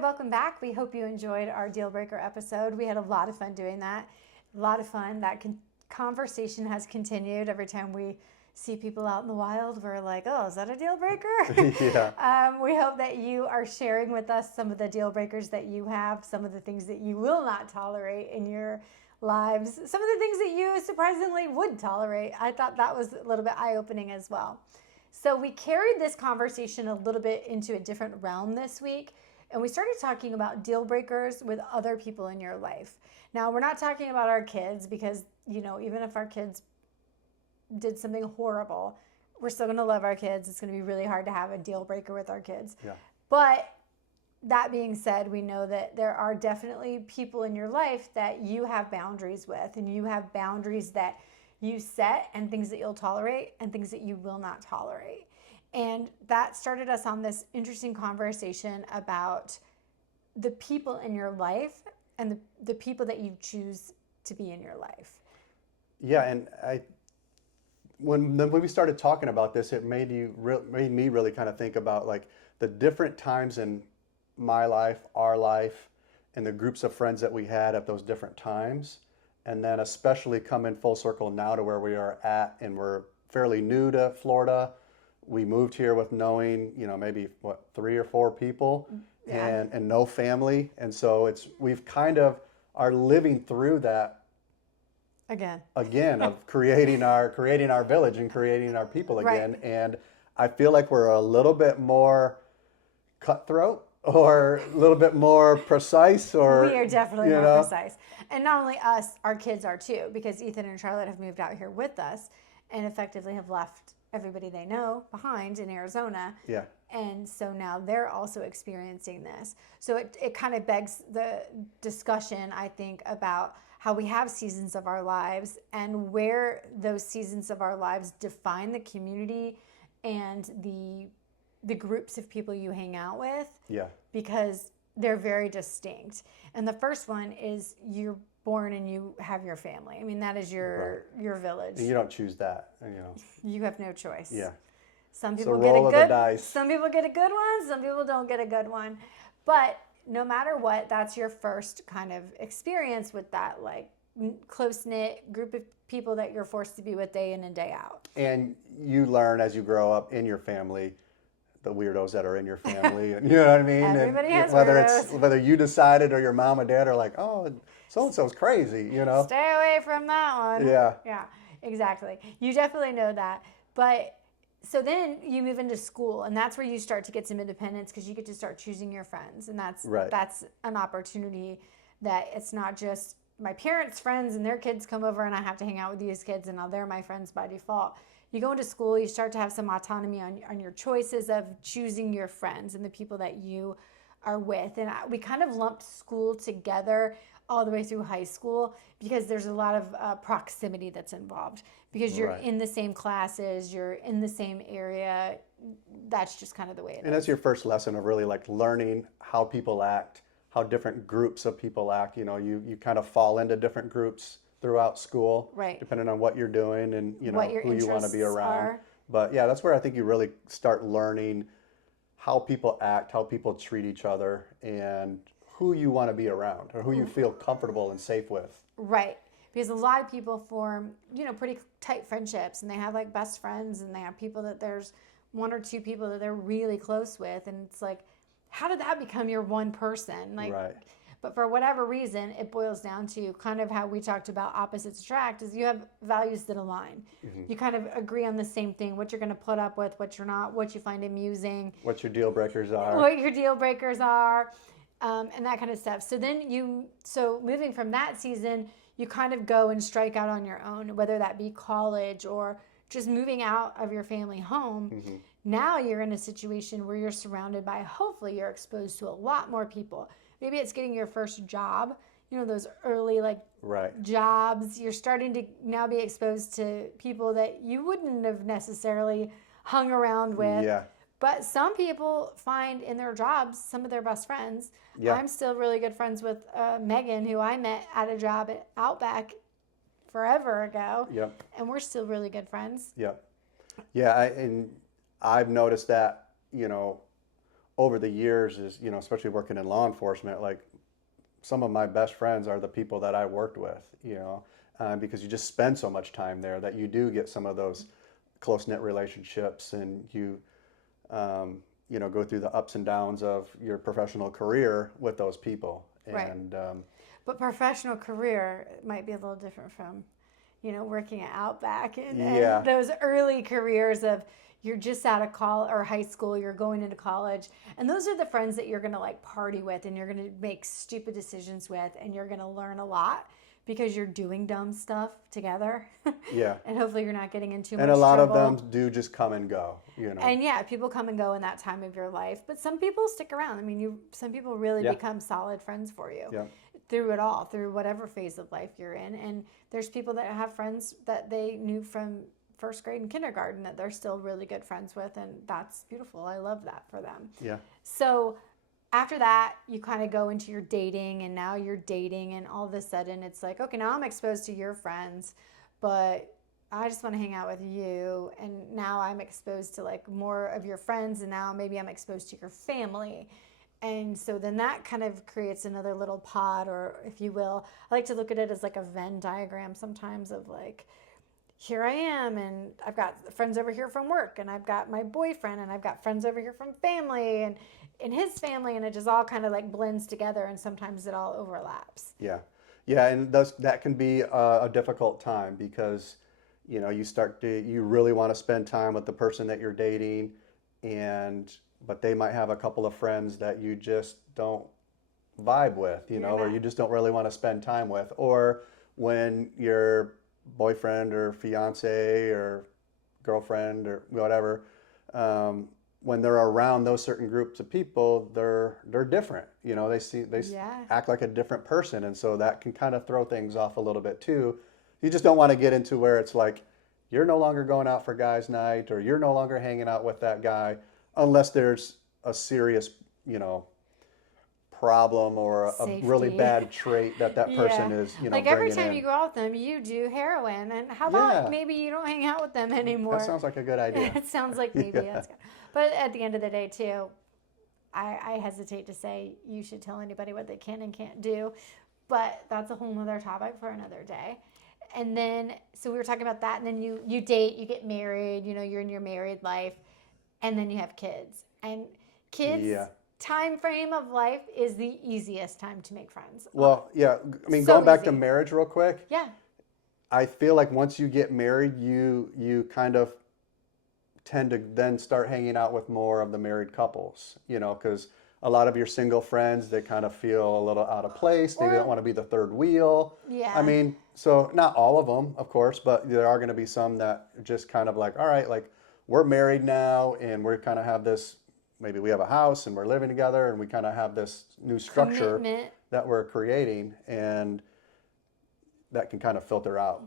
welcome back. We hope you enjoyed our deal breaker episode. We had a lot of fun doing that. A lot of fun. That conversation has continued. Every time we see people out in the wild, we're like, oh, is that a deal breaker? Yeah. We hope that you are sharing with us some of the deal breakers that you have, some of the things that you will not tolerate in your lives, some of the things that you surprisingly would tolerate. I thought that was a little bit eye-opening as well. So we carried this conversation a little bit into a different realm this week, and we started talking about deal breakers with other people in your life. Now, we're not talking about our kids because, even if our kids did something horrible, we're still going to love our kids. It's going to be really hard to have a deal breaker with our kids. Yeah. But that being said, we know that there are definitely people in your life that you have boundaries with, and you have boundaries that you set and things that you'll tolerate and things that you will not tolerate. And that started us on this interesting conversation about the people in your life and the people that you choose to be in your life. Yeah, and when we started talking about this, it made me really kind of think about like the different times in my life, our life, and the groups of friends that we had at those different times. And then especially coming full circle now to where we are at, and we're fairly new to Florida. We moved here with knowing, maybe 3 or 4 people, Yeah. and no family. And so we've kind of are living through that again of creating our village and creating our people again. Right. And I feel like we're a little bit more cutthroat or a little bit more precise, or we are definitely more precise. And not only us, our kids are too, because Ethan and Charlotte have moved out here with us and effectively have left everybody they know behind in Arizona. Yeah. And so now they're also experiencing this. So it kind of begs the discussion, I think, about how we have seasons of our lives and where those seasons of our lives define the community and the groups of people you hang out with. Yeah. Because they're very distinct. And the first one is you're born and you have your family. I mean, that is your village. And you don't choose that, You have no choice. Yeah. Some people So get roll a of the good dice. Some people get a good one, some people don't get a good one. But no matter what, that's your first kind of experience with that like close-knit group of people that you're forced to be with day in and day out. And you learn as you grow up in your family the weirdos that are in your family, and you know what I mean. Everybody has whether whether you decided or your mom and dad are like, oh, so and so's crazy, Stay away from that one. Yeah. Yeah, exactly. You definitely know that. But so then you move into school, and that's where you start to get some independence because you get to start choosing your friends, and that's an opportunity that it's not just my parents' friends and their kids come over and I have to hang out with these kids and now they're my friends by default. You go into school, you start to have some autonomy on your choices of choosing your friends and the people that you are with. And we kind of lumped school together all the way through high school because there's a lot of proximity that's involved because you're in the same classes, you're in the same area. That's just kind of the way it is. And that's your first lesson of really like learning how people act, how different groups of people act. You kind of fall into different groups throughout school, right, depending on what you're doing and who you want to be around. Are. But yeah, that's where I think you really start learning how people act, how people treat each other, and who you want to be around or who you feel comfortable and safe with. Right. Because a lot of people form, pretty tight friendships and they have like best friends and they have people that there's 1 or 2 people that they're really close with. And it's like, how did that become your one person? Like, right. But for whatever reason, it boils down to kind of how we talked about opposites attract is you have values that align. Mm-hmm. You kind of agree on the same thing, what you're going to put up with, what you're not, what you find amusing. What your deal breakers are. What your deal breakers are, and that kind of stuff. So then moving from that season, you kind of go and strike out on your own, whether that be college or just moving out of your family home. Mm-hmm. Now you're in a situation where you're surrounded by, hopefully you're exposed to a lot more people. Maybe it's getting your first job, those early jobs. You're starting to now be exposed to people that you wouldn't have necessarily hung around with. Yeah. But some people find in their jobs some of their best friends. Yeah. I'm still really good friends with Megan, who I met at a job at Outback forever ago. Yep. And we're still really good friends. Yep. Yeah, and I've noticed that, over the years is, especially working in law enforcement, like some of my best friends are the people that I worked with, because you just spend so much time there that you do get some of those close-knit relationships, and you, go through the ups and downs of your professional career with those people. Right. And but professional career might be a little different from, working at Outback and those early careers of you're just out of college or high school, you're going into college. And those are the friends that you're going to like party with and you're going to make stupid decisions with and you're going to learn a lot because you're doing dumb stuff together. Yeah. And hopefully you're not getting into much And a lot trouble. of them do just come and go, And people come and go in that time of your life, but some people stick around. I mean, some people really become solid friends for you through it all, through whatever phase of life you're in. And there's people that have friends that they knew from first grade and kindergarten that they're still really good friends with, and that's beautiful. I love that for them. Yeah. So after that, you kind of go into your dating, and now you're dating, and all of a sudden it's like, okay, now I'm exposed to your friends, but I just want to hang out with you, and now I'm exposed to like more of your friends, and now maybe I'm exposed to your family. And so then that kind of creates another little pod, or if you will, I like to look at it as like a Venn diagram sometimes of like, here I am, and I've got friends over here from work, and I've got my boyfriend, and I've got friends over here from family, and his family, and it just all kind of like blends together, and sometimes it all overlaps. Yeah. Yeah, and that can be a difficult time because, you really want to spend time with the person that you're dating, but they might have a couple of friends that you just don't vibe with, or you just don't really want to spend time with. Or when your boyfriend or fiance or girlfriend or whatever, when they're around those certain groups of people, they're different. They act like a different person, and so that can kind of throw things off a little bit too. You just don't want to get into where it's like you're no longer going out for guys' night, or you're no longer hanging out with that guy, unless there's a serious, problem or a really bad trait that person is, like every time you go out with them, you do heroin, and how about maybe you don't hang out with them anymore? That sounds like a good idea. It sounds like maybe that's good. But at the end of the day too, I hesitate to say you should tell anybody what they can and can't do, but that's a whole nother topic for another day. And then, so we were talking about that, and then you date, you get married, you're in your married life, and then you have kids. And kids' time frame of life is the easiest time to make friends. Well, yeah. I mean, going back to marriage real quick. Yeah. I feel like once you get married, you kind of tend to then start hanging out with more of the married couples, because a lot of your single friends, they kind of feel a little out of place. They don't want to be the third wheel. Yeah. I mean, so not all of them, of course, but there are going to be some that just kind of like, all right, like we're married now, and we kind of have this, maybe we have a house and we're living together, and we kind of have this new structure that we're creating, and that can kind of filter out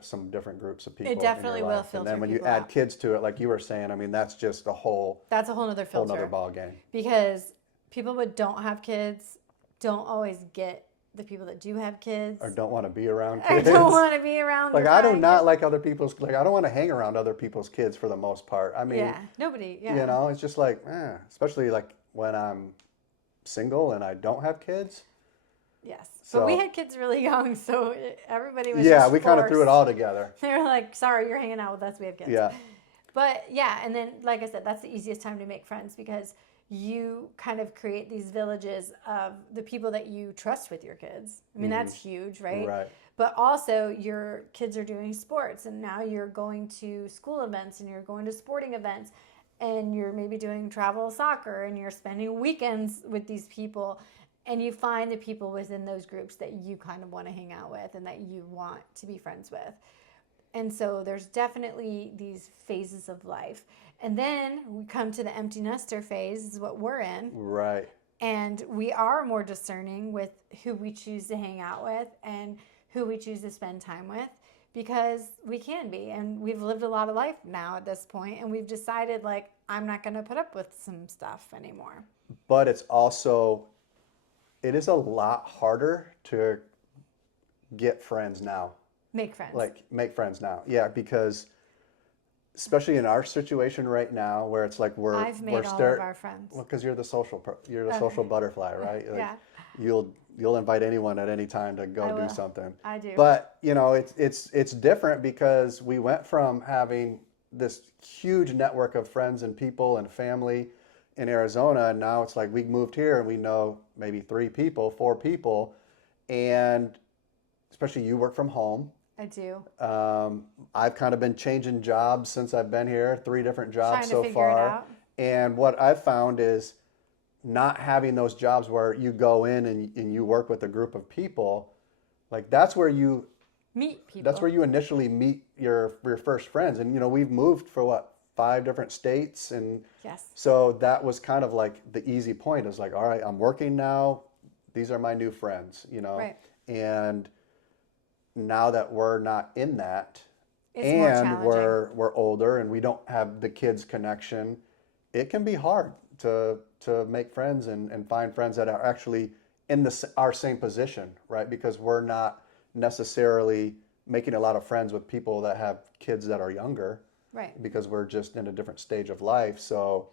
some different groups of people. It definitely will filter. And then when you add kids to it, like you were saying, I mean, that's just that's a whole other filter. Whole other ball game. Because people that don't have kids don't always get the people that do have kids. Or don't want to be around kids. Or don't want to be around. Like I do not like other people's. Like I don't want to hang around other people's kids for the most part. I mean, nobody. Yeah. It's just like, especially like when I'm single and I don't have kids. Yes. So, but we had kids really young, so everybody was we kind of threw it all together. They were like, sorry, you're hanging out with us, we have kids. Yeah. But and then like I said, that's the easiest time to make friends because you kind of create these villages of the people that you trust with your kids. I mean, that's huge, right? Right. But also your kids are doing sports, and now you're going to school events, and you're going to sporting events, and you're maybe doing travel soccer, and you're spending weekends with these people. And you find the people within those groups that you kind of want to hang out with and that you want to be friends with. And so there's definitely these phases of life. And then we come to the empty nester phase, is what we're in. Right. And we are more discerning with who we choose to hang out with and who we choose to spend time with, because we can be. And we've lived a lot of life now at this point, and we've decided, like, I'm not going to put up with some stuff anymore. But it's also... it is a lot harder to get friends now. Make friends. Like, make friends now. Yeah, because especially in our situation right now, where it's like I've made we're all of our friends. well, because you're the social butterfly, right? Like, Yeah. you'll invite anyone at any time to I go do will. something. I do. But it's different because we went from having this huge network of friends and people and family in Arizona, and now it's like we moved here and we know maybe 3 people, 4 people, and especially you work from home. I do. I've kind of been changing jobs since I've been here, 3 different jobs Trying to so figure it far. out. And what I've found is not having those jobs where you go in and you work with a group of people, like that's where you Meet people. that's where you initially meet your first friends. And we've moved for what, 5 different states, and Yes. so that was kind of like the easy point. Is like, all right, I'm working now. These are my new friends, Right. And now that we're not in that, It's more and challenging. we're older and we don't have the kids connection, it can be hard to make friends and find friends that are actually in our same position, right? Because we're not necessarily making a lot of friends with people that have kids that are younger, Right. because we're just in a different stage of life. So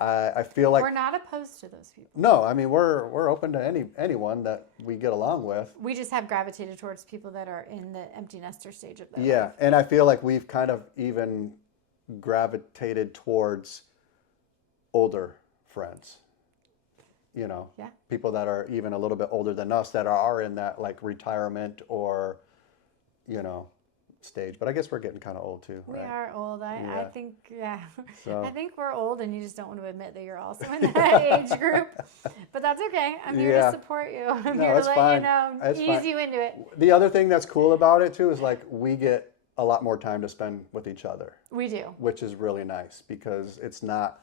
I feel like We're not opposed to those people. no, I mean we're open to anyone that we get along with. We just have gravitated towards people that are in the empty nester stage of their Yeah, life. and I feel like we've kind of even gravitated towards older friends. Yeah. People that are even a little bit older than us that are in that like retirement or, stage. But I guess we're getting kind of old too, We right? are old. I Yeah. think, yeah. So- I think we're old and you just don't want to admit that you're also in that age group. But that's okay. I'm here Yeah. to support you. I'm No, here to it's let fine. you know, It's ease fine. you into it. The other thing that's cool about it too is like we get a lot more time to spend with each other, We do. which is really nice because it's not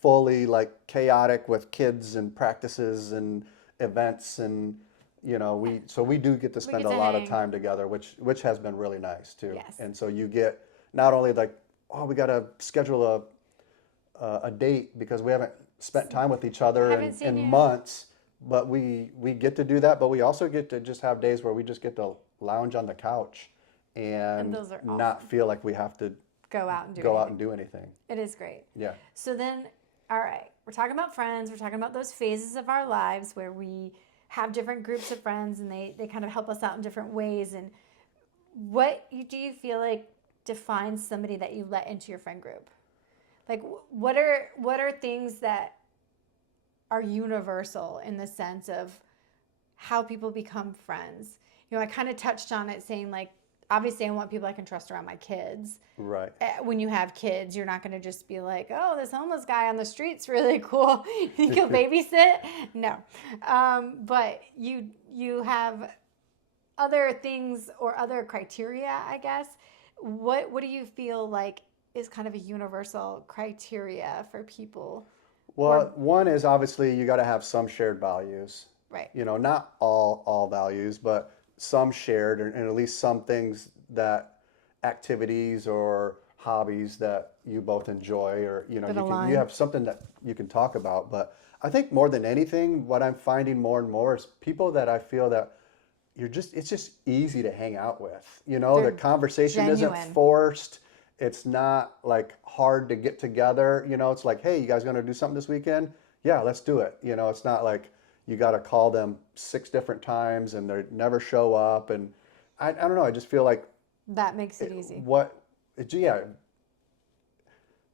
fully like chaotic with kids and practices and events, and we do get to spend get a to lot of hang. time together, which has been really nice too. Yes. And so you get not only like, oh, we got to schedule a date because we haven't spent time with each other Haven't seen in you. months, but we get to do that, but we also get to just have days where we just get to lounge on the couch and those are not feel like we have to Go out and do go anything. out and do anything. It is great. Yeah. So then, all right, we're talking about friends. We're talking about those phases of our lives where we have different groups of friends and they kind of help us out in different ways. And what do you feel like defines somebody that you let into your friend group? Like, what are things that are universal in the sense of how people become friends? I kind of touched on it saying like, obviously I want people I can trust around my kids. Right. When you have kids, you're not going to just be like, oh, this homeless guy on the street's really cool. You'll babysit? No. But you have other things or other criteria, I guess. What do you feel like is kind of a universal criteria for people? Well, one is obviously you got to have some shared values. Right. Not all values, but some shared, and at least some things, that activities or hobbies that you both enjoy, or you have something that you can talk about. But I think more than anything, what I'm finding more and more is people that I feel that it's just easy to hang out with. The conversation genuine. isn't forced. It's not like hard to get together. It's like, hey, you guys going to do something this weekend? Yeah, let's do it. It's not like you got to call them 6 different times and they never show up. And I don't know. I just feel like that makes it easy.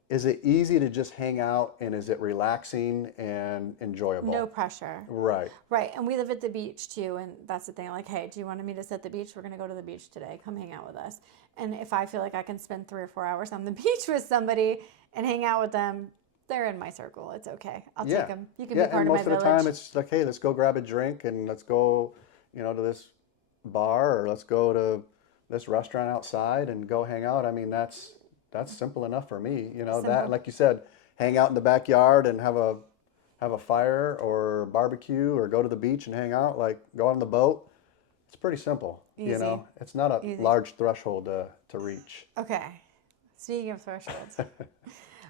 Is it easy to just hang out, and is it relaxing and enjoyable? No pressure. Right. Right. And we live at the beach too. And that's the thing. Like, hey, do you want to meet us at the beach? We're going to go to the beach today. Come hang out with us. And if I feel like I can spend 3 or 4 hours on the beach with somebody and hang out with them, they're in my circle. It's okay. I'll take them. You can be part of my village. And most of the time it's like, hey, let's go grab a drink and let's go, to this bar, or let's go to this restaurant outside and go hang out. I mean, that's simple enough for me. That, like you said, hang out in the backyard and have a fire or barbecue, or go to the beach and hang out, like go on the boat. It's pretty simple. Easy. It's not a large threshold to reach. Okay. Speaking of thresholds,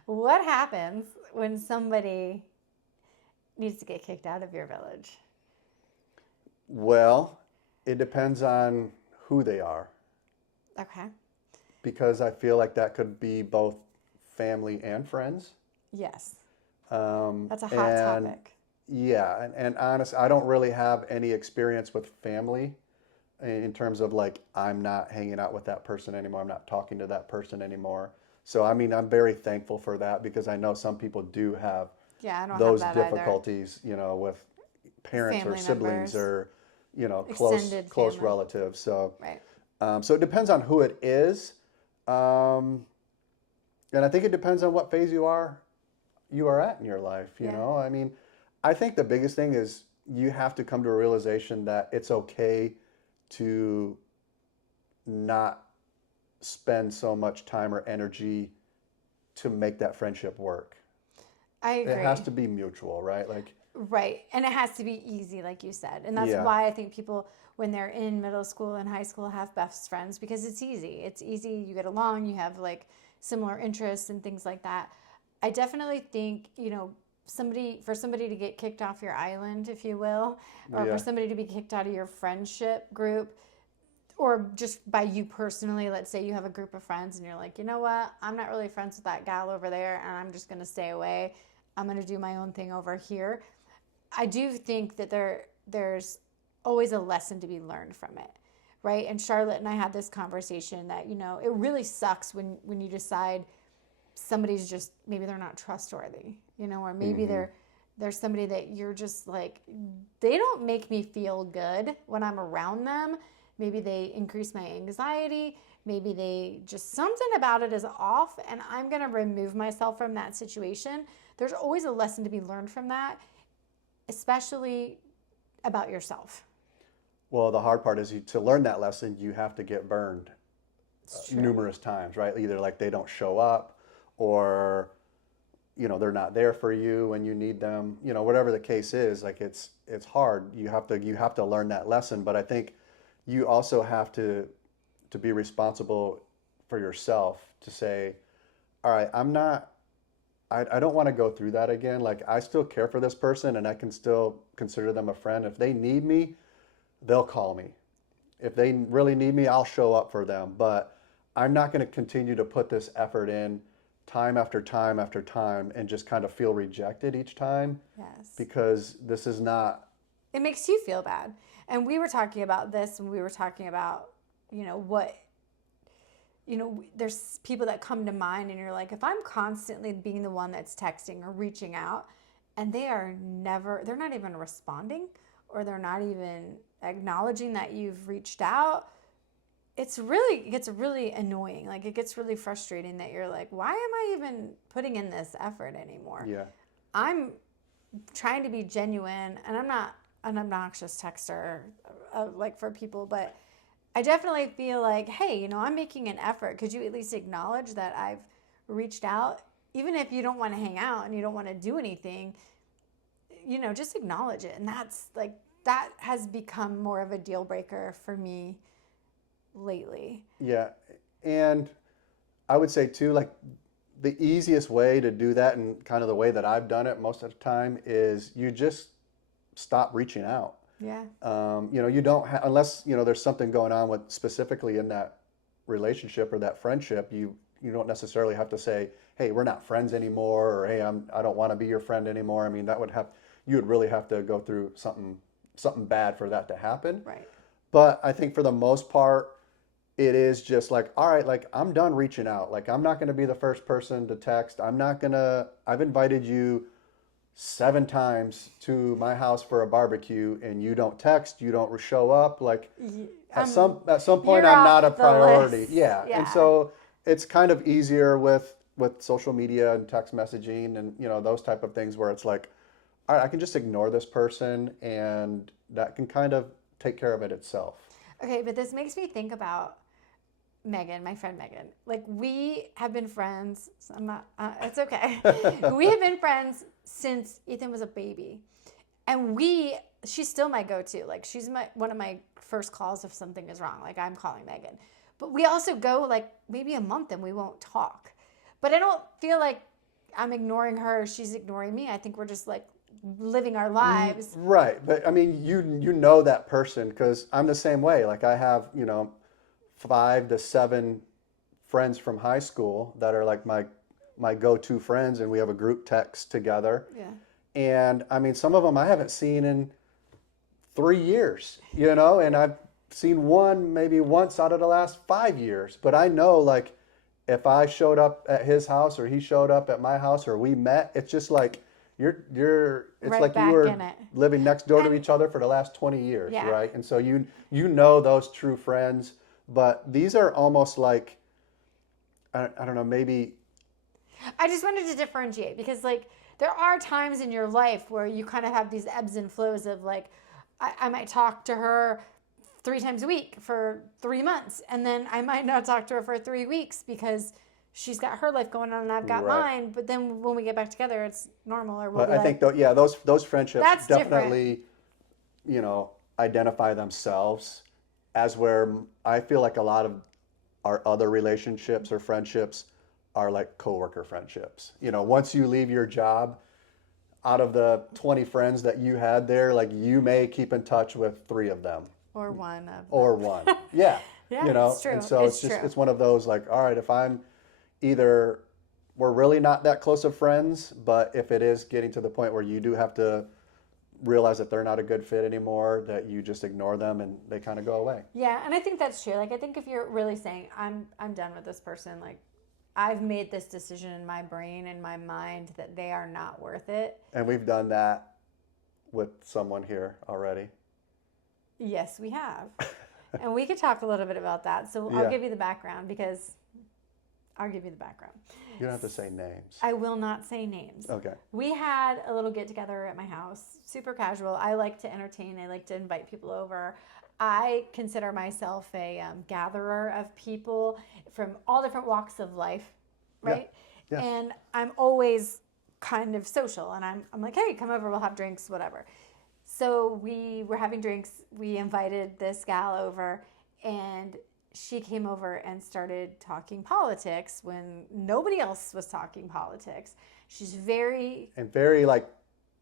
what happens when somebody needs to get kicked out of your village? Well, it depends on who they are. Okay. because I feel like that could be both family and friends. Yes. That's a hot topic. Yeah, and honest, I don't really have any experience with family in terms of like I'm not hanging out with that person anymore. I'm not talking to that person anymore. So I mean, I'm very thankful for that because I know some people do have I don't those have that difficulties, with parents family or siblings members, or extended close family. relatives. So right. So it depends on who it is, and I think it depends on what phase you are at in your life. I mean, I think the biggest thing is you have to come to a realization that it's okay to not spend so much time or energy to make that friendship work. I agree. It has to be mutual, right? Like, right. And it has to be easy, like you said. And that's why I think people, when they're in middle school and high school, have best friends because it's easy. It's easy. You get along. You have like similar interests and things like that. I definitely think, for somebody to get kicked off your island, if you will, or for somebody to be kicked out of your friendship group, or just by you personally, let's say you have a group of friends and you're like, you know what, I'm not really friends with that gal over there and I'm just going to stay away. I'm going to do my own thing over here. I do think that there's always a lesson to be learned from it, right? And Charlotte and I had this conversation that, it really sucks when you decide somebody's just, maybe they're not trustworthy, or maybe there's somebody that you're just like, they don't make me feel good when I'm around them. Maybe they increase my anxiety. Maybe they just, something about it is off and I'm going to remove myself from that situation. There's always a lesson to be learned from that, especially about yourself. Well, the hard part is to learn that lesson, you have to get burned numerous times, right? Either like they don't show up or, they're not there for you when you need them, whatever the case is, like it's hard. You have to learn that lesson. But I think you also have to be responsible for yourself to say, all right, I don't want to go through that again. Like I still care for this person and I can still consider them a friend. If they need me, they'll call me. If they really need me, I'll show up for them. But I'm not going to continue to put this effort in time after time after time and just kind of feel rejected each time. Yes. Because this is not. It makes you feel bad. And we were talking about this and we were talking about, there's people that come to mind and you're like, if I'm constantly being the one that's texting or reaching out and they're not even responding or they're not even acknowledging that you've reached out, it gets really annoying. Like it gets really frustrating that you're like, why am I even putting in this effort anymore? Yeah. I'm trying to be genuine and I'm not an obnoxious texter like for people, but I definitely feel like, hey, I'm making an effort. Could you at least acknowledge that I've reached out? Even if you don't want to hang out and you don't want to do anything, just acknowledge it. And that has become more of a deal breaker for me lately. Yeah. And I would say too, like the easiest way to do that and kind of the way that I've done it most of the time is you just stop reaching out. Yeah. You don't unless, there's something going on with specifically in that relationship or that friendship, you don't necessarily have to say, hey, we're not friends anymore, or hey, I don't want to be your friend anymore. I mean, you would really have to go through something bad for that to happen. Right. But I think for the most part, it is just like, all right, like I'm done reaching out. Like I'm not going to be the first person to text. I've invited you 7 times to my house for a barbecue and you don't text, you don't show up. Like at some point I'm not a priority. Yeah. And so it's kind of easier with social media and text messaging and those type of things where it's like, all right, I can just ignore this person and that can kind of take care of it itself. Okay, but this makes me think about Megan, my friend Megan. Like we have been friends. So I'm not. It's okay. We have been friends since Ethan was a baby, and she's still my go-to. Like she's one of my first calls if something is wrong. Like I'm calling Megan, but we also go like maybe a month and we won't talk. But I don't feel like I'm ignoring her. She's ignoring me. I think we're just like living our lives. Right, but I mean, you know that person because I'm the same way. Like I have 5 to 7 friends from high school that are like my go-to friends, and we have a group text together. Yeah. And I mean, some of them I haven't seen in 3 years, you know, and I've seen one maybe once out of the last 5 years. But I know, like, if I showed up at his house or he showed up at my house or we met, it's just like it's right like back you were in it. living next door to And- each other for the last 20 years, Yeah. right? And so you know those true friends, but these are almost like, I don't know, maybe. I just wanted to differentiate because, like, there are times in your life where you kind of have these ebbs and flows of, like, I might talk to her 3 times a week for 3 months, and then I might not talk to her for 3 weeks because she's got her life going on and I've got Right. mine. But then when we get back together, it's normal. Or we'll But be I like, think those friendships That's definitely, you know, identify themselves as where I feel like a lot of our other relationships or friendships are like coworker friendships. You know, once you leave your job, out of the 20 friends that you had there, like, you may keep in touch with 3 of them. or one of Or one. Yeah. Yeah, you know, it's true. and so It's it's just, true. it's one of those, like, all right, if I'm either, we're really not that close of friends, but if it is getting to the point where you do have to realize that they're not a good fit anymore, that you just ignore them and they kind of go away. Yeah, and I think that's true. Like, I think if you're really saying, I'm done with this person, like, I've made this decision in my brain and my mind that they are not worth it. And we've done that with someone here already. Yes, we have. And we could talk a little bit about that. So Yeah. I'll give you the background because I'll give you the background. You don't have to say names. I will not say names. Okay. We had a little get together at my house, super casual. I like to entertain. I like to invite people over. I consider myself a gatherer of people from all different walks of life, right? Yeah. And I'm always kind of social, and I'm like, hey, come over, we'll have drinks, whatever. So we were having drinks. We invited this gal over, and she came over and started talking politics when nobody else was talking politics. She's very like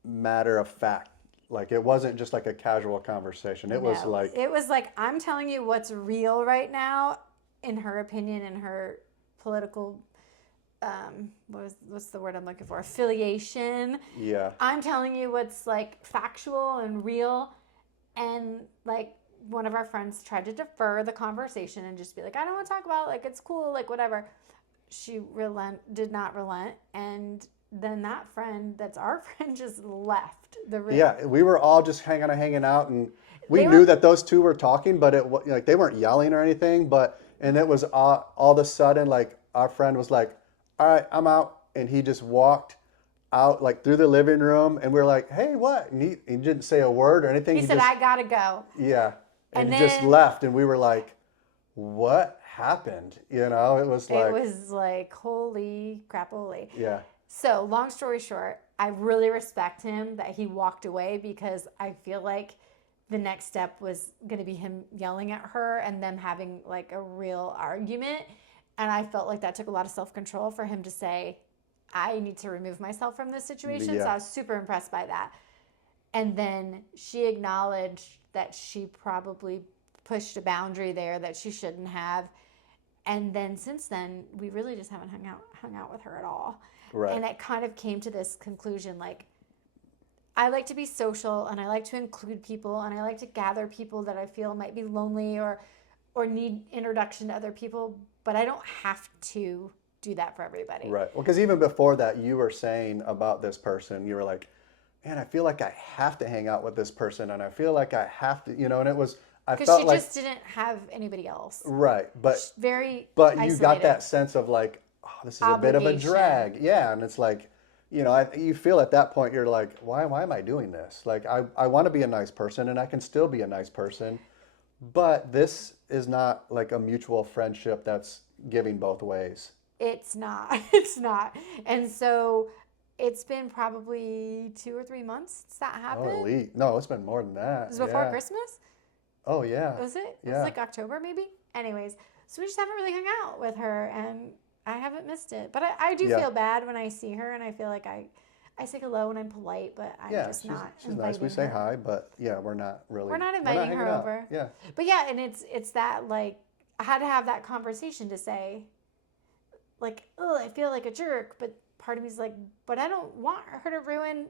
matter of fact. Like, it wasn't just like a casual conversation. It was like, I'm telling you what's real right now, in her opinion, in her political, what's the word I'm looking for? Affiliation. Yeah. I'm telling you what's, like, factual and real. And, like, one of our friends tried to defer the conversation and just be like, I don't want to talk about it. Like, it's cool, like, whatever. She did not relent. And then that friend, that's our friend, just left the room. Yeah, we were all just hanging out, and we knew that those two were talking, but like, they weren't yelling or anything. And it was all of a sudden, like, our friend was like, all right, I'm out. And he just walked out, like, through the living room, and we were like, hey, what? And he didn't say a word or anything. He said, I gotta go. Yeah. And And he just then- left, and we were like, what happened? You know, it was like, holy crapoly. Yeah. So, long story short, I really respect him that he walked away, because I feel like the next step was going to be him yelling at her and them having, like, a real argument. And I felt like that took a lot of self-control for him to say, I need to remove myself from this situation. Yeah. So I was super impressed by that. And then she acknowledged that she probably pushed a boundary there that she shouldn't have. And then since then, we really just haven't hung out with her at all. Right. And it kind of came to this conclusion, like, I like to be social, and I like to include people, and I like to gather people that I feel might be lonely or need introduction to other people, but I don't have to do that for everybody. Right. Well, because even before that, you were saying about this person, you were like, man, I feel like I have to hang out with this person, and I feel like I have to, you know, and it was, I Because felt she like, just didn't have anybody else. right. But Very you got isolated. that sense of like, oh, this is a bit of a Obligation. drag. Yeah. And it's like, you know, you feel at that point, you're like, why am I doing this? Like, I want to be a nice person, and I can still be a nice person, but this is not like a mutual friendship that's giving both ways. It's not. It's not. And so it's been probably 2 or 3 months since that happened. Oh, elite. No, it's been more than that. It was before Yeah. Christmas? Oh, yeah. Was it? It Yeah. was like October maybe? Anyways, so we just haven't really hung out with her, and I haven't missed it. But I do Yeah. feel bad when I see her, and I feel like I say hello and I'm polite, but I'm Yeah, just she's not nice. inviting We say her. hi, but yeah, we're not really. We're not inviting her hanging out. over. Yeah. But yeah, and it's that, like, I had to have that conversation to say, like, oh, I feel like a jerk. But part of me's like, but I don't want her to ruin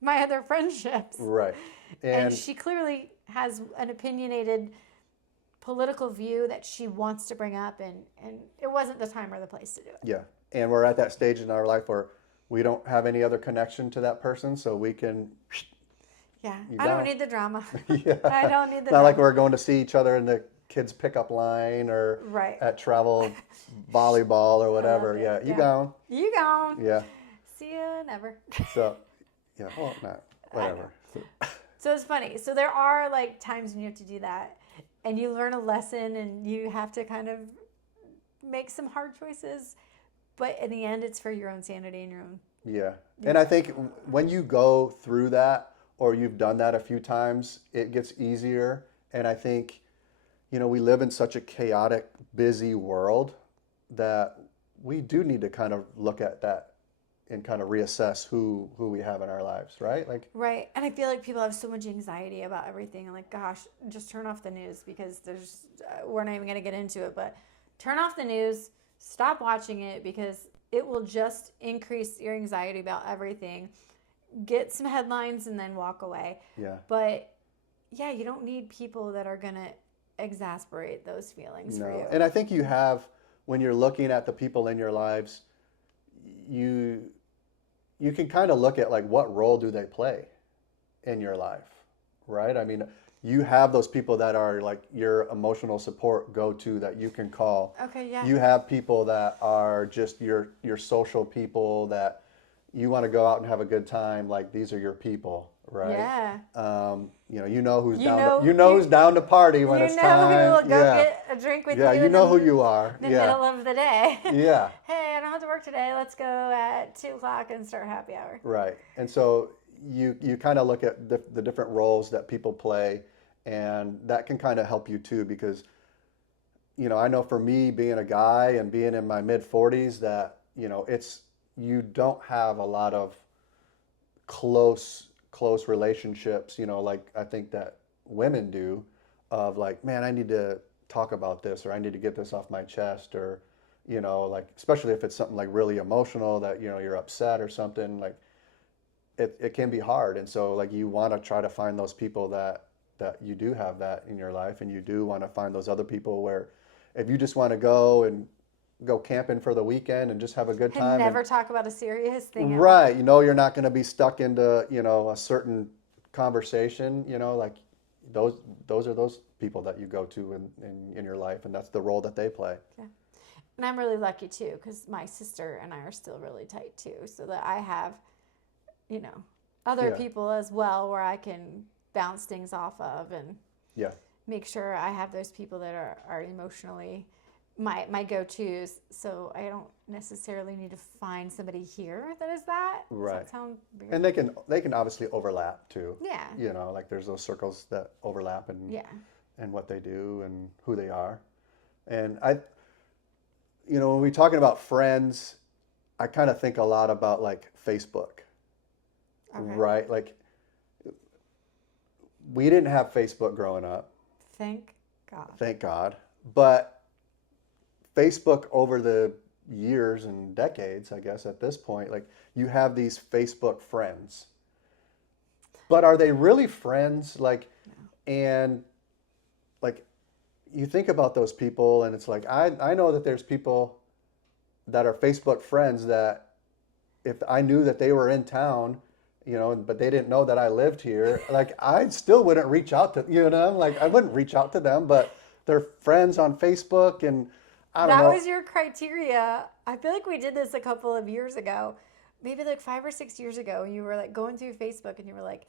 my other friendships. Right. And she clearly has an opinionated political view that she wants to bring up, and it wasn't the time or the place to do it. Yeah. And we're at that stage in our life where we don't have any other connection to that person, so we can. Yeah. I don't need the drama. Yeah. I don't need the Not drama. like we're going to see each other in the kids' pickup line or at travel volleyball or whatever. Yeah. You gone. You gone. Yeah. See you never. So, yeah. Well, not whatever. So it's funny. So there are like times when you have to do that, and you learn a lesson, and you have to kind of make some hard choices. But in the end, it's for your own sanity and your own. Yeah. And I think when you go through that, or you've done that a few times, it gets easier. And I think, we live in such a chaotic, busy world that we do need to kind of look at that and kind of reassess who we have in our lives, right? Right. And I feel like people have so much anxiety about everything. And like, gosh, just turn off the news, because we're not even going to get into it, but turn off the news, stop watching it, because it will just increase your anxiety about everything. Get some headlines and then walk away. Yeah. But yeah, you don't need people that are going to exasperate those feelings for you. And I think you have, when you're looking at the people in your lives, you can kind of look at like, what role do they play in your life, right? I mean, you have those people that are like your emotional support go-to that you can call. Okay, yeah. You have people that are just your social people that you want to go out and have a good time. Like, these are your people, right? Yeah. You know who's who's down to party when it's time. You know who will go get a drink with you. Yeah, you know who you are. In the middle of the day. Yeah. Hey, I don't have to work today. Let's go at 2:00 and start happy hour. Right. And so you kind of look at the different roles that people play, and that can kind of help you too, because I know for me, being a guy and being in my mid 40s, that you don't have a lot of close relationships, like I think that women do, of like, man, I need to talk about this, or I need to get this off my chest, or like, especially if it's something like really emotional that you're upset or something, like it can be hard. And so like, you want to try to find those people that you do have that in your life, and you do want to find those other people where if you just want to go camping for the weekend and just have a good time. And never talk about a serious thing. Right. You're not going to be stuck into, a certain conversation, like those are those people that you go to in your life, and that's the role that they play. Yeah. And I'm really lucky too, because my sister and I are still really tight too, so that I have, other people as well where I can bounce things off of, and make sure I have those people that are emotionally my go-tos, so I don't necessarily need to find somebody here that is that. Right. Does that sound weird? And they can obviously overlap too. Yeah. Like there's those circles that overlap and what they do and who they are. And when we're talking about friends, I kind of think a lot about like Facebook. Okay. Right? Like, we didn't have Facebook growing up. Thank God. Thank God. But Facebook, over the years and decades, I guess at this point, like, you have these Facebook friends. But are they really friends? Like, no. And like, you think about those people, and it's like, I know that there's people that are Facebook friends that if I knew that they were in town, but they didn't know that I lived here, like, I still wouldn't reach out to, like, I wouldn't reach out to them, but they're friends on Facebook, and I don't know. That was your criteria. I feel like we did this a couple of years ago, maybe like 5 or 6 years ago, and you were like going through Facebook, and you were like,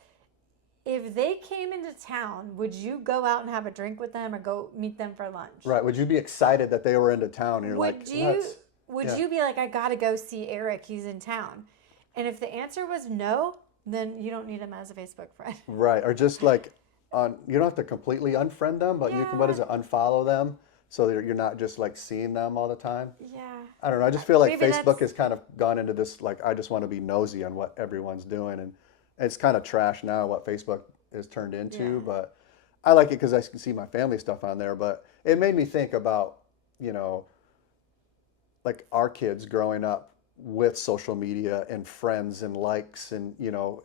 if they came into town, would you go out and have a drink with them or go meet them for lunch? Right. Would you be excited that they were into town? And would you be like, I got to go see Eric, he's in town? And if the answer was no, then you don't need him as a Facebook friend. Right. Or just like, you don't have to completely unfriend them, but you can, unfollow them, so that you're not just like seeing them all the time. Yeah. I don't know. I just feel like Facebook has kind of gone into this, like, I just want to be nosy on what everyone's doing. And it's kind of trash now what Facebook is turned into, but I like it because I can see my family stuff on there. But it made me think about, like our kids growing up with social media and friends and likes, and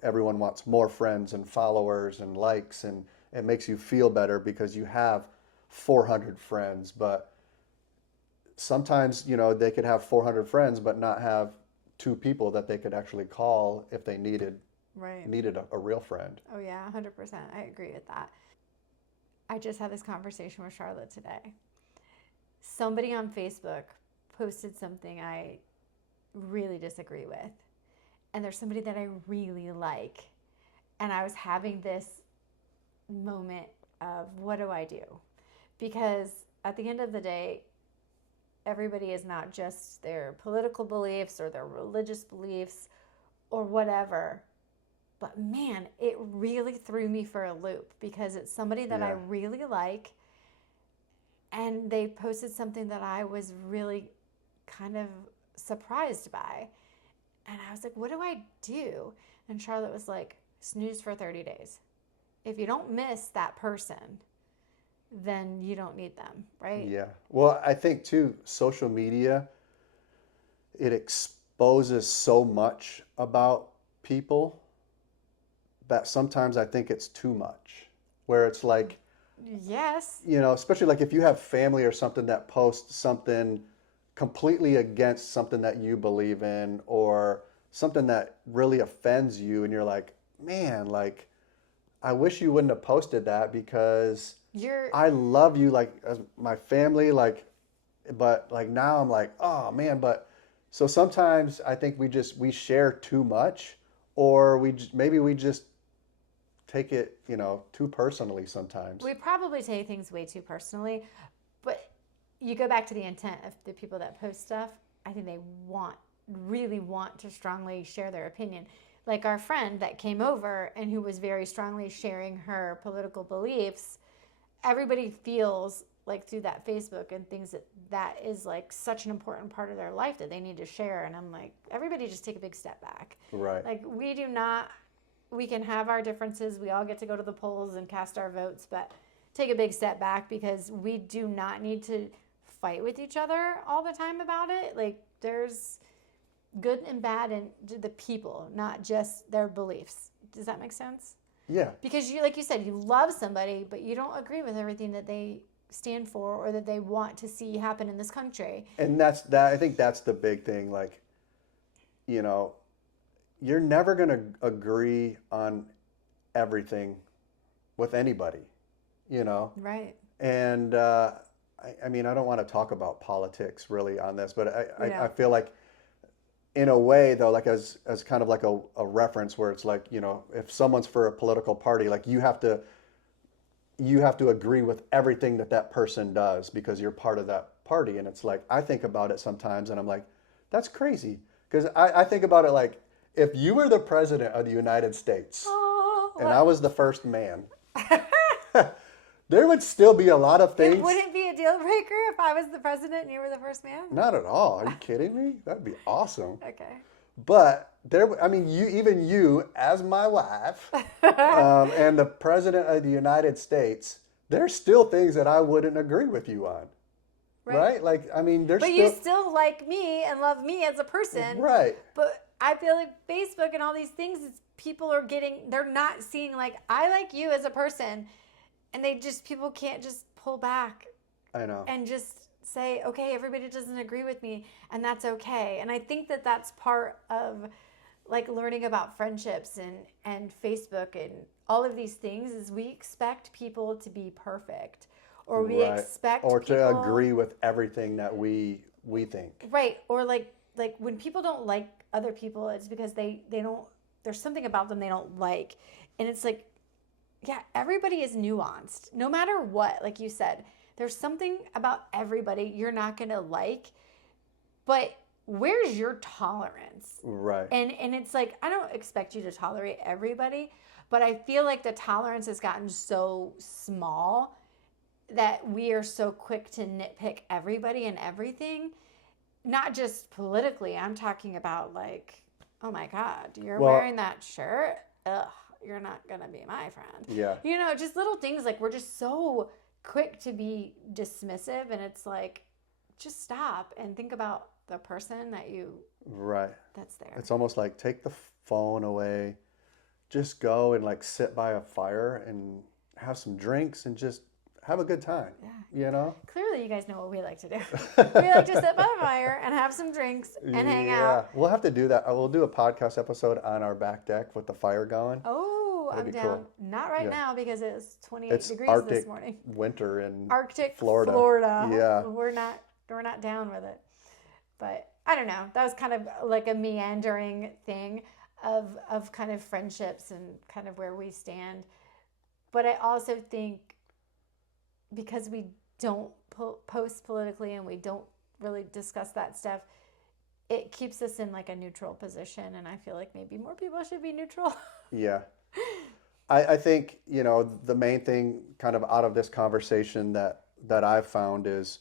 everyone wants more friends and followers and likes, and it makes you feel better because you have 400 friends. But sometimes they could have 400 friends but not have two people that they could actually call if they needed a real friend. Oh yeah, 100%. I agree with that. I just had this conversation with Charlotte today. Somebody on Facebook posted something I really disagree with, and there's somebody that I really like, and I was having this moment of, what do I do? Because at the end of the day, everybody is not just their political beliefs or their religious beliefs or whatever. But man, it really threw me for a loop because it's somebody that I really like, and they posted something that I was really kind of surprised by. And I was like, what do I do? And Charlotte was like, snooze for 30 days. If you don't miss that person, then you don't need them, right? Yeah. Well, I think too, social media, it exposes so much about people that sometimes I think it's too much. Where it's like, yes, especially like if you have family or something that posts something completely against something that you believe in, or something that really offends you, and you're like, man, like, I wish you wouldn't have posted that because I love you like as my family, like, but like now I'm like, oh man. But so sometimes I think we share too much, or maybe we just take it, too personally sometimes. We probably take things way too personally, but you go back to the intent of the people that post stuff. I think they really want to strongly share their opinion. Like our friend that came over and who was very strongly sharing her political beliefs, everybody feels like through that Facebook and things that is like such an important part of their life that they need to share. And I'm like, everybody just take a big step back. Right. Like we can have our differences. We all get to go to the polls and cast our votes, but take a big step back because we do not need to fight with each other all the time about it. Like there's good and bad in the people, not just their beliefs. Does that make sense? Yeah. Because you, like you said, you love somebody, but you don't agree with everything that they stand for or that they want to see happen in this country. And I think that's the big thing. Like, you're never going to agree on everything with anybody, Right. And I mean, I don't want to talk about politics really on this, but I feel like in a way though, like as kind of like a reference where it's like, if someone's for a political party, like you have to agree with everything that person does because you're part of that party. And it's like, I think about it sometimes and I'm like, that's crazy. Because I think about it like, if you were the president of the United States and I was the first man, there would still be a lot of things. Would it be a deal breaker if I was the president and you were the first man? Not at all. Are you kidding me? That'd be awesome. Okay. But you as my wife, and the president of the United States, there's still things that I wouldn't agree with you on. Right? Like, I mean, But you still like me and love me as a person. Right. But I feel like Facebook and all these things, people are they're not seeing like, I like you as a person. And people can't just pull back. I know. And just say, okay, everybody doesn't agree with me, and that's okay. And I think that that's part of like learning about friendships and Facebook and all of these things is we expect people to be perfect, or we expect or to agree with everything that we think. Right. Or like when people don't like other people, it's because they don't, there's something about them they don't like. And it's like, yeah, everybody is nuanced. No matter what, like you said, there's something about everybody you're not going to like, but where's your tolerance? Right. And it's like, I don't expect you to tolerate everybody, but I feel like the tolerance has gotten so small that we are so quick to nitpick everybody and everything, not just politically. I'm talking about like, oh my God, you're wearing that shirt? Ugh, you're not going to be my friend. Yeah. Just little things like we're just so quick to be dismissive, and it's like, just stop and think about the person that you right. that's there. It's almost like take the phone away, just go and like sit by a fire and have some drinks and just have a good time. Yeah. You know? Clearly, you guys know what we like to do. We like to sit by the fire and have some drinks and hang out. We'll have to do that. We'll do a podcast episode on our back deck with the fire going. Oh, That'd I'm be down. cool. Not right Yeah. now because it's 28 It's degrees Arctic this morning. winter in Arctic Florida. Yeah. We're not down with it. But I don't know. That was kind of like a meandering thing of kind of friendships and kind of where we stand. But I also think because we don't post politically and we don't really discuss that stuff, it keeps us in like a neutral position. And I feel like maybe more people should be neutral. Yeah. I think, you know, the main thing kind of out of this conversation that I've found is,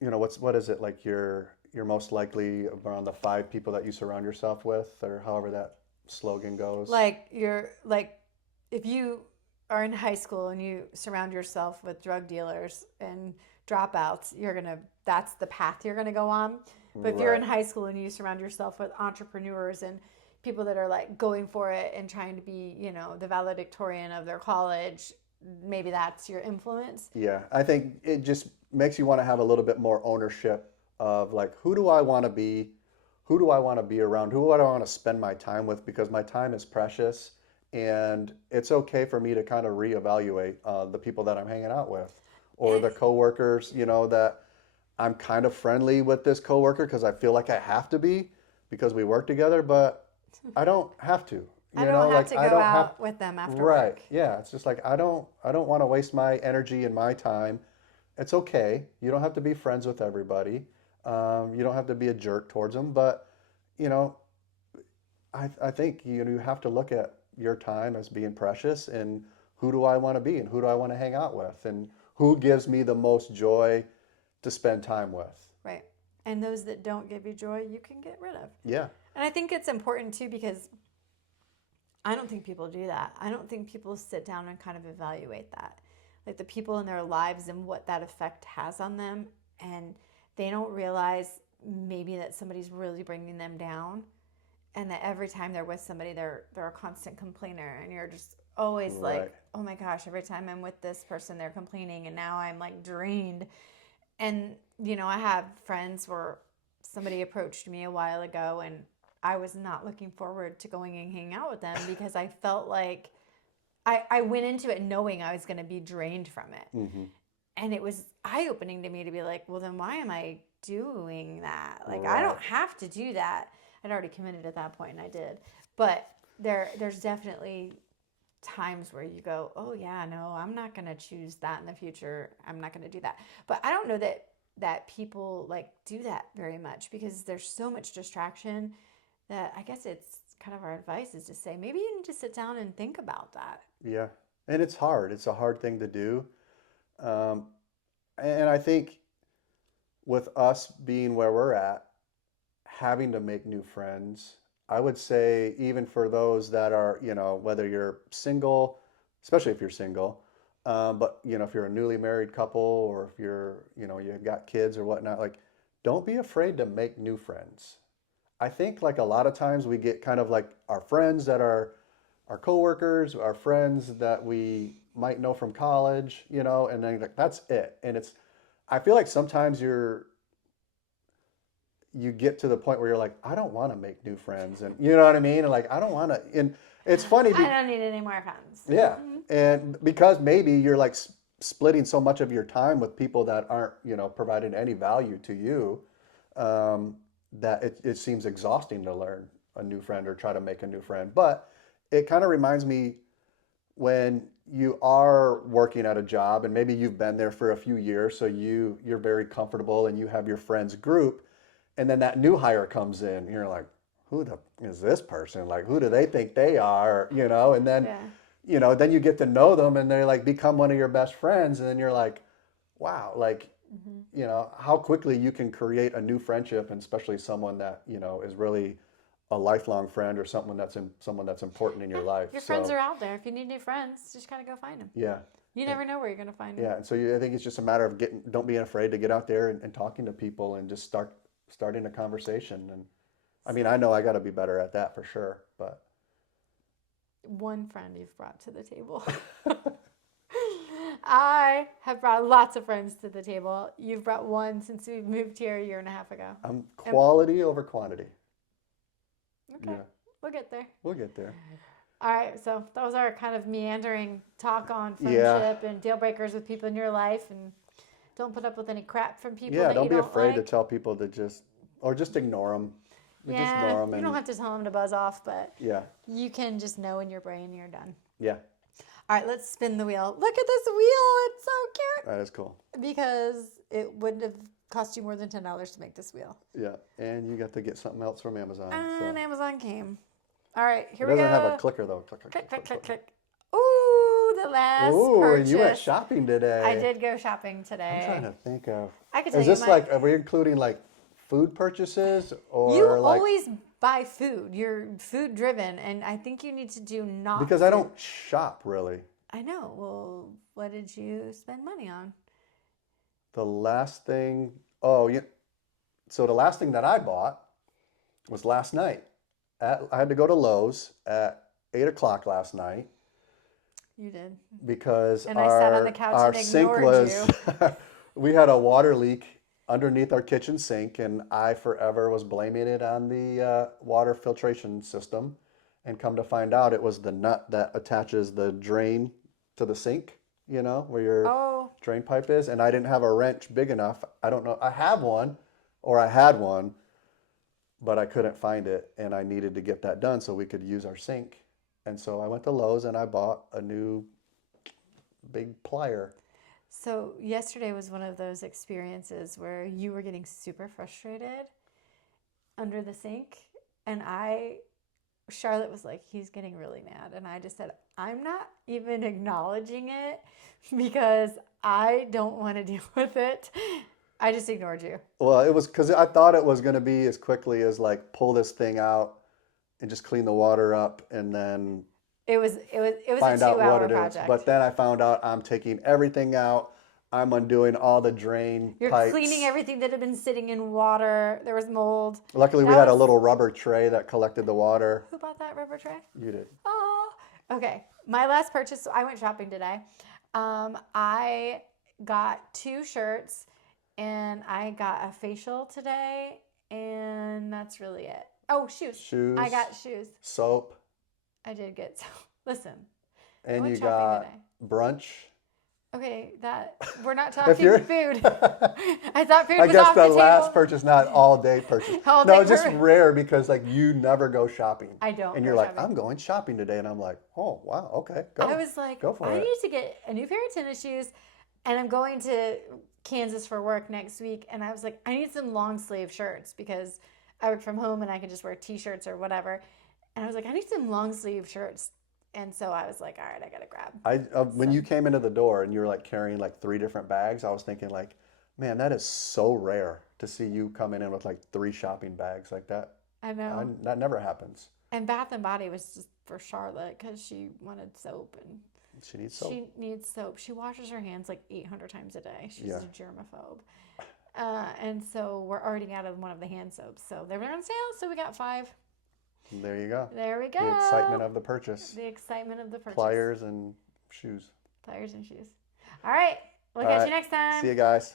you know, what is it like you're most likely around the 5 people that you surround yourself with, or however that slogan goes. Like if you are in high school and you surround yourself with drug dealers and dropouts, that's the path you're gonna go on. But if you're in high school and you surround yourself with entrepreneurs and people that are like going for it and trying to be, you know, the valedictorian of their college, maybe that's your influence. Yeah, I think it just makes you want to have a little bit more ownership of like, who do I want to be? Who do I want to be around? Who do I want to spend my time with? Because my time is precious, and it's okay for me to kind of reevaluate the people that I'm hanging out with, or the coworkers, you know, that I'm kind of friendly with this coworker because I feel like I have to be because we work together, but I don't have to. I don't have to go out with them after work. Right. Yeah. It's just like I don't want to waste my energy and my time. It's okay. You don't have to be friends with everybody. You don't have to be a jerk towards them. But you know, I think you have to look at your time as being precious, and who do I want to be, and who do I want to hang out with, and who gives me the most joy to spend time with. Right. And those that don't give you joy, you can get rid of. Yeah. And I think it's important too because I don't think people do that. I don't think people sit down and kind of evaluate that. Like the people in their lives and what that effect has on them. And they don't realize maybe that somebody's really bringing them down. And that every time they're with somebody, they're a constant complainer. And you're just always like, oh my gosh, every time I'm with this person, they're complaining. And now I'm like drained. And, you know, I have friends where somebody approached me a while ago and I was not looking forward to going and hanging out with them because I felt like I went into it knowing I was going to be drained from it. Mm-hmm. And it was eye-opening to me to be like, well, then why am I doing that? Like, I don't have to do that. I'd already committed at that point and I did. But there's definitely times where you go, oh yeah, no, I'm not going to choose that in the future. I'm not going to do that. But I don't know that people like do that very much because there's so much distraction that I guess it's kind of our advice is to say, maybe you need to sit down and think about that. Yeah. And it's hard. It's a hard thing to do. And I think with us being where we're at, having to make new friends, I would say even for those that are, you know, whether you're single, especially if you're single, but, you know, if you're a newly married couple or if you're, you know, you've got kids or whatnot, like, don't be afraid to make new friends. I think like a lot of times we get kind of like our friends that are our coworkers, our friends that we might know from college, you know, and then like, that's it. And I feel like sometimes you get to the point where you're like, I don't want to make new friends. And you know what I mean? And like, I don't want to, and it's funny. I don't need any more friends. Yeah. Mm-hmm. And because maybe you're like splitting so much of your time with people that aren't, you know, providing any value to you, that it seems exhausting to learn a new friend or try to make a new friend. But it kind of reminds me when you are working at a job and maybe you've been there for a few years, so you're very comfortable and you have your friends group, and then that new hire comes in, and you're like, who is this person? Like, who do they think they are? You know, and then, you know, then you get to know them and they like become one of your best friends, and then you're like, wow, like, you know, how quickly you can create a new friendship, and especially someone that, you know, is really a lifelong friend or someone that's important in your life. Your friends are out there. If you need new friends, just gotta go find them. Yeah. You never know where you're gonna find them. Yeah, and so I think it's just a matter of don't being afraid to get out there and talking to people and just start starting a conversation. And I mean, I know I got to be better at that for sure, but one friend you've brought to the table. I have brought lots of friends to the table. You've brought one since we've moved here a year and a half ago. I'm quality over quantity. Okay. Yeah. We'll get there. We'll get there. All right. So that was our kind of meandering talk on friendship and deal breakers with people in your life. And don't put up with any crap from people. Yeah, don't be afraid to tell people to just ignore them. Yeah, just ignore them. You don't have to tell them to buzz off, but you can just know in your brain you're done. Yeah. All right, let's spin the wheel. Look at this wheel. It's so cute. That is cool. Because it wouldn't have cost you more than $10 to make this wheel. Yeah, and you got to get something else from Amazon. And Amazon came. All right, here we go. It doesn't have a clicker, though. Click. Ooh, the last purchase. Ooh, you went shopping today. I did go shopping today. I'm trying to think of. I could tell is this like, are we including like food purchases or you like... always buy food. You're food driven, and I think you need to do not because food. I don't shop really. I know. Well, what did you spend money on? The last thing, so the last thing that I bought was last night. I had to go to Lowe's at 8 o'clock last night. You did. Because I sat on the couch our and sink was, we had a water leak underneath our kitchen sink, and I forever was blaming it on the water filtration system. And come to find out, it was the nut that attaches the drain to the sink, where your drain pipe is. And I didn't have a wrench big enough. I don't know. I have one, or I had one, but I couldn't find it. And I needed to get that done so we could use our sink. And so I went to Lowe's and I bought a new big plier. So yesterday was one of those experiences where you were getting super frustrated under the sink. And Charlotte was like, he's getting really mad. And I just said, I'm not even acknowledging it because I don't want to deal with it. I just ignored you. Well, it was because I thought it was going to be as quickly as like pull this thing out and just clean the water up and then it was a 2-hour project. But then I found out I'm taking everything out. I'm undoing all the drain You're pipes. Cleaning everything that had been sitting in water. There was mold. Luckily, we had a little rubber tray that collected the water. Who bought that rubber tray? You did. Oh, okay. My last purchase, I went shopping today. I got 2 shirts, and I got a facial today, and that's really it. Oh, shoes. Shoes. I got shoes. Soap. I did get soap. Listen. And you got brunch. Okay, we're not talking food. I thought food was off the table. I guess the last purchase, not all day purchase. No, just rare because like you never go shopping. I don't. And you're like, I'm going shopping today, and I'm like, oh wow, okay, go. I was like, I need to get a new pair of tennis shoes, and I'm going to Kansas for work next week, and I was like, I need some long sleeve shirts because I work from home and I can just wear t-shirts or whatever. And I was like, I need some long sleeve shirts. And so I was like, all right, I got to grab. When you came into the door and you were like carrying like 3 different bags, I was thinking like, man, that is so rare to see you coming in with like 3 shopping bags like that. I know. That never happens. And Bath and Body was just for Charlotte because she wanted soap. And she needs soap. She needs soap. She washes her hands like 800 times a day. She's a germaphobe. And so we're already out of one of the hand soaps. So they were on sale, so we got 5. There you go. There we go. The excitement of the purchase. The excitement of the purchase. Pliers and shoes. Pliers and shoes. All right. We'll catch you next time. See you guys.